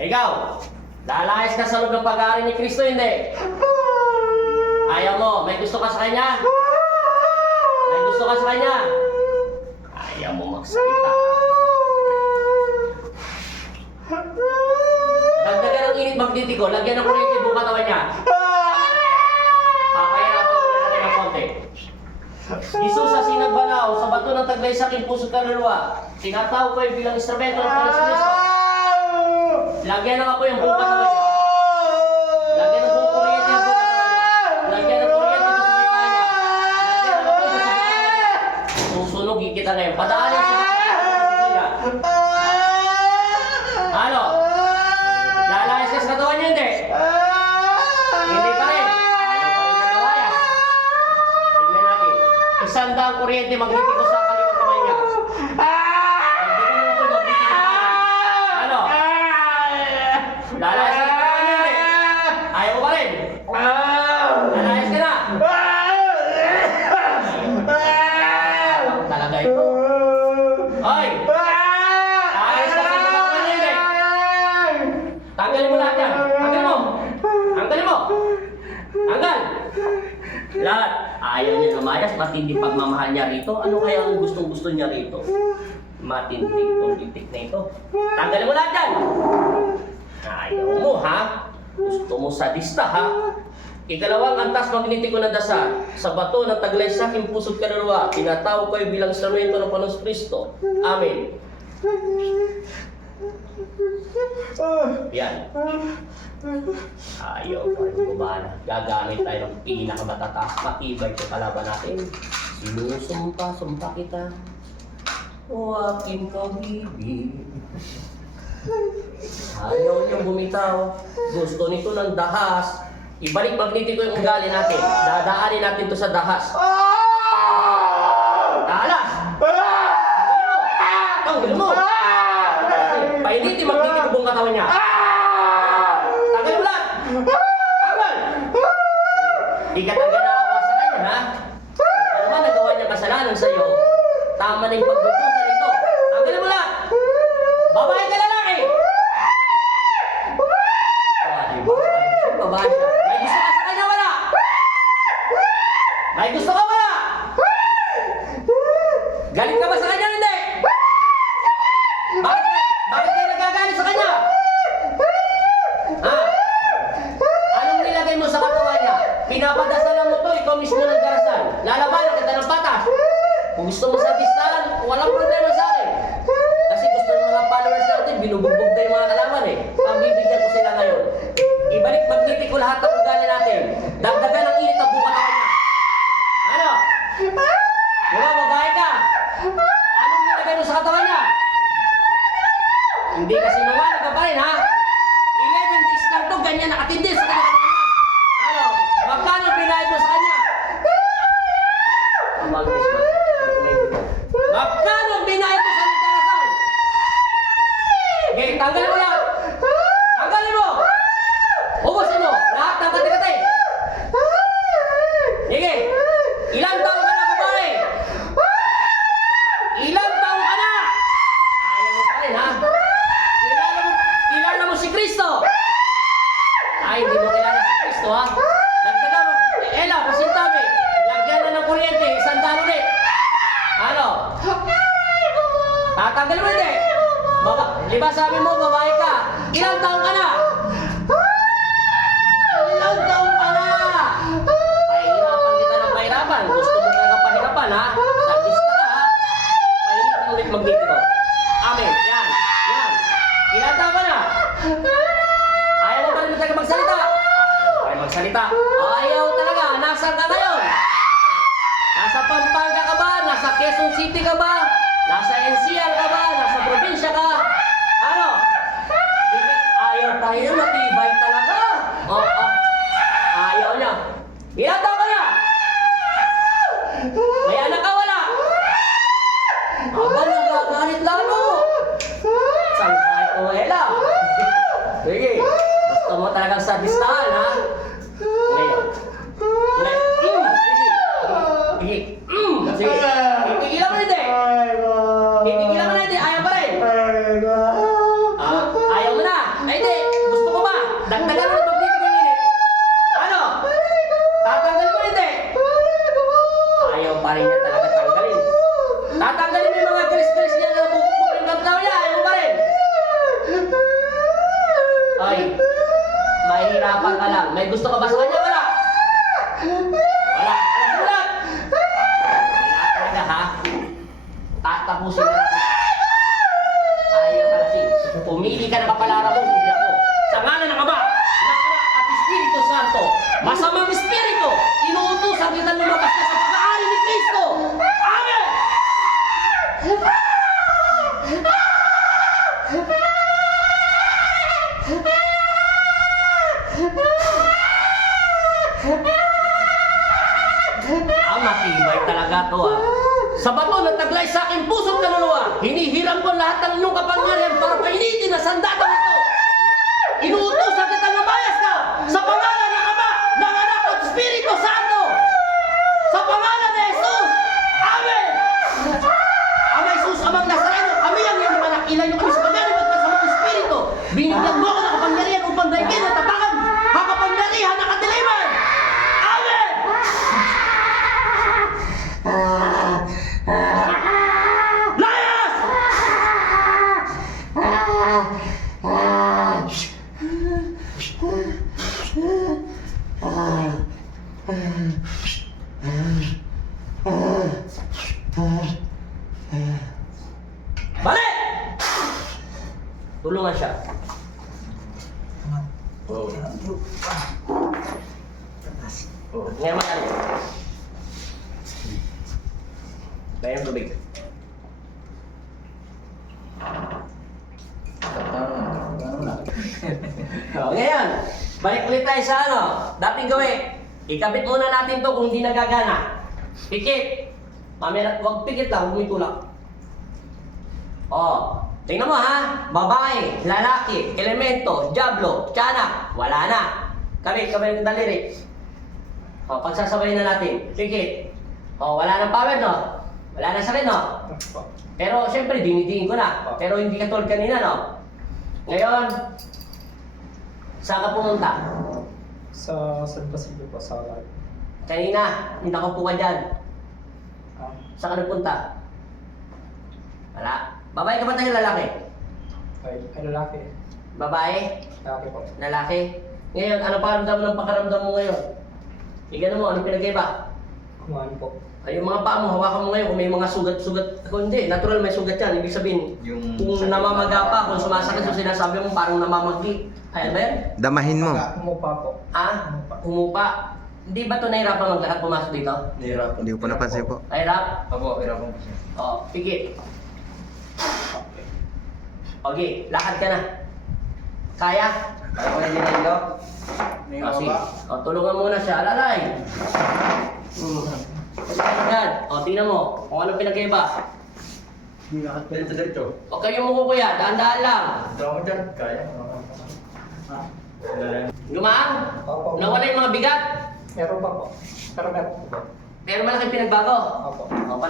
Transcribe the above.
Ikaw, lalayas ka sa loob ng pag-aari ni Kristo, hindi? Ayaw mo, may gusto ka sa Kanya? May gusto ka sa Kanya? Ayaw mo magsalita. Dagdagan ng init magtitiko, lagyan ng kuryente buong katawan niya. Papahirapan mo na natin ng konti. Jesus sa sinagbalaw, sa bato ng taglay sa aking puso't kaluluwa, tinatawag ko bilang instrumento ng Panginoon Kristo. Lagyan ng apoy ang buong katawan niya. Lagyan ng buong kuryente ang buong katawan niya. Lagyan ng kuryente sa sumita niya. Lagyan ng apoy sa sumita niya. Susunog kita ngayon. Padaanin sa puso niya. Ano? Lalayas ka sa katawan niya, hindi? Hindi pa rin. Ayaw pa rin na nawaya. Tingnan natin. Isandang kuryente magnetiko sa kaliwang kamay niya. Lagyan ng apoy magnetiko sa kamay. Ano? Lalayas ka sa katawan niya, hindi? Ayaw mo pa rin. Lalayas ka na. Talaga ito. Hoy! Lalayas ka sa katawan niya, hindi? Tanggalin mo lahat yan. Tanggalin mo. Tanggalin mo. Tanggal. Lahat. Ayaw niya lumayas. Matindi pagmamahal niya rito. Ano kaya ang gustong-gusto niya rito? Matindi itong itik na ito. Tanggalin mo lahat yan. Ayaw mo, ha? Gusto mo sadista, ha? Ikalawang antas magnetiko ng dasal. Sa bato ng taglay sa aking puso't kaluluwa, tinatawag ko bilang instrumento ng Panginoon Kristo. Amen. Yan. Ayaw pa rin bumana. Gagamit tayo ng pinakamatatas. Matibay ito kalaban natin. Sinusumpa kita. O aking pag-ibig. Ayaw niyong bumitaw. Gusto nito ng dahas. Ibalik magnetiko yung ugali natin. Dadaanin natin to sa dahas. Talas! Tanggal mo! Painitin magnetiko buong katawan niya. Tanggal mo lahat! Tanggal! Di ka talaga naawa sa kanya, ha? Ano ba nagawa niya kasalanan sa'yo? Tama na yung pagdudusa nito. Tanggal mo lahat! Babae ka lalaki! Babae siya. May gusto ka sa kanya, wala? May gusto ka, wala? Galit ka ba sa kanya, hindi? Bakit kayo nagagalit sa kanya? Ha? Anong nilagay mo sa katawan niya? Pinapadasalan mo to, ikaw mismo nagdarasal. Lalabanan kita ng patas. Kung gusto mo sa distalan, walang problema sa akin. Kasi gusto ng mga followers natin, binubugbog na yung mga kalaban eh. Pambibigyan ko sila ngayon. Ibalik magnetiko lahat ng ugali natin. Dagdagan ang init ang buong katawan niya. Ano? Diba, babae ka? Anong nilagay mo sa katawan niya? Hindi kasi naman, ka pa rin, ha? 11 days lang to, ganyan nakatindi sa katawan niya. Ano? Magkano binayad mo sa kanya? Magkano binayad mo sa nagdarasal? Okay, tanggalin mo yan. Tanggalin mo. Ubusin mo. Lahat ng kati-kati. Sige. Ilang taon ka na, babae? Ilang taon ka na? Ayaw mo pa rin, ha? Kilala mo si Kristo. Ay, hindi mo kilala si Kristo, ha? Dagdagan mo. Ella, pasintabi. Lagyan na ng kuryente. Sandalo ulit. Ano? Tatanggal mo hindi. Di ba sabi mo, babae ka? Ilang taon ka na? Ilang taon ka na? Pahirapan kita ng pahirapan. Gusto mo talaga pahirapan, ha? Sadista ka, ha? Painitin ulit magnetiko. Amen. Yan. Yan. Ilang taon ka na? Ayaw mo pa rin talaga magsalita? Ayaw magsalita. Ayaw talaga. Nasaan ka ngayon? Nasa Pampanga ka ba? Nasa Quezon City ka ba? Nasa NCR ka ba? Nasa probinsya ka? Ano? Ayaw tayo, matibay talaga. Ayaw niya. Ilan taon ka na? May anak ka, wala? Aba, nagagalit lalo. Sangkay ko, Ella. Sige. Gusto mo talagang sadistahan, ha? Ngayon. Sige. Sige. Tigilan mo na hindi. Tigilan mo na hindi. Ayaw mo na. Ay, hindi. Gusto ko ba? Dagdagan mo na pagbibigay yun eh. Ano? Tatanggalin mo hindi. Ayaw pa rin niya talaga tanggalin. Tatanggalin mo yung mga galis-galis niya na bubukbuk yung gaglaw niya. Ayaw mo pa rin. Ay, mahihirapan ka lang. May gusto ka ba sa kanya? Wala. Wala. Alam mo lang. Wala talaga ha. Tatapusin mo. Ayaw ka kasi. Pumili ka na kapalara mo. Hindi ako. Sa ngalan ng Ama, ng Anak at Espiritu Santo, masamang Espiritu, inuutusan kita lumabas ka sa pag-aari ni Kristo. Amen! Matibay talaga to ah. Sa bato na taglay sa aking puso't kaluluwa, hinihiram ko lahat ng inyong kapangyarihan para painitin na sandata nito. Inuutosan kita na mayas ka sa pangalan ng Ama, ng Anak at Espiritu Santo. Sa pangalan ni Jesus. Amen! Ama Jesus, Amang Nazareno, kami ang iyong anak. Ilayo kami sa pagkalimot ng masamang Espiritu. Binigyan mo ako ng kapangyarihan upang daigin at tapakan ang kapangyarihan na kadiliman. Amen! Layas! Balik! Tulungan siya. Oh. Ngayon magaling. Dahil tubig. Ngayon, balik ulit tayo sa ano. Dating gawin. Ikabit muna natin to kung hindi nagagana. Pikit. Mamaya, huwag pikit lang, huwag may tulak. Oh, tingnan mo ha. Babae, lalaki, elemento, diablo, tiyanak. Wala na. Kabit ng daliri. Oh, pagsasabay na natin. Pikit. Oh, wala nang power no? Wala na sakit, no? Pero, siyempre, dinidiin ko na. Pero hindi ka tulad kanina, no? Ngayon, saan ka pumunta? Sa San Basilio po, sa Alag. Kanina, hindi ako po ka dyan. Ah, Saan ka nagpunta? Wala. Babae ka ba tayo lalaki? ay lalaki. Babae? Lalaki po. Lalaki? Ngayon, ano paramdam ng pakaramdam mo ngayon? Igano mo, anong pinagkaiba? Kumain po. Ay, yung mga paa mo, hawakan mo ngayon kung may mga sugat-sugat. Kung hindi, natural may sugat yan. Ibig sabihin, kung namamaga pa, kung sumasakit yung sinasabi mo, parang namamagi. Ayan ba yan? Damahin mo. Umupa po. Ah, humupa. Hindi ba ito nahirapan maglakad pumasok dito? Nahirapan. Hindi ko po napansin po. Nahirap? Opo, hirapan po siya. Oo, pikit. Okay, lakad ka na. Kaya? Kaya ko na din nilo. Kasi, tulungan muna siya. Alalay! Yan. O, tingnan mo. Kung anong pinagkaiba. Diretso. O kayo mo kuya, dahan-dahan lang. Ito ako dyan. Kaya. Gumaan? Opo. Nawala yung mga bigat? Meron pa po. Pero meron po. Pero malaki pinagbago. Opo. O,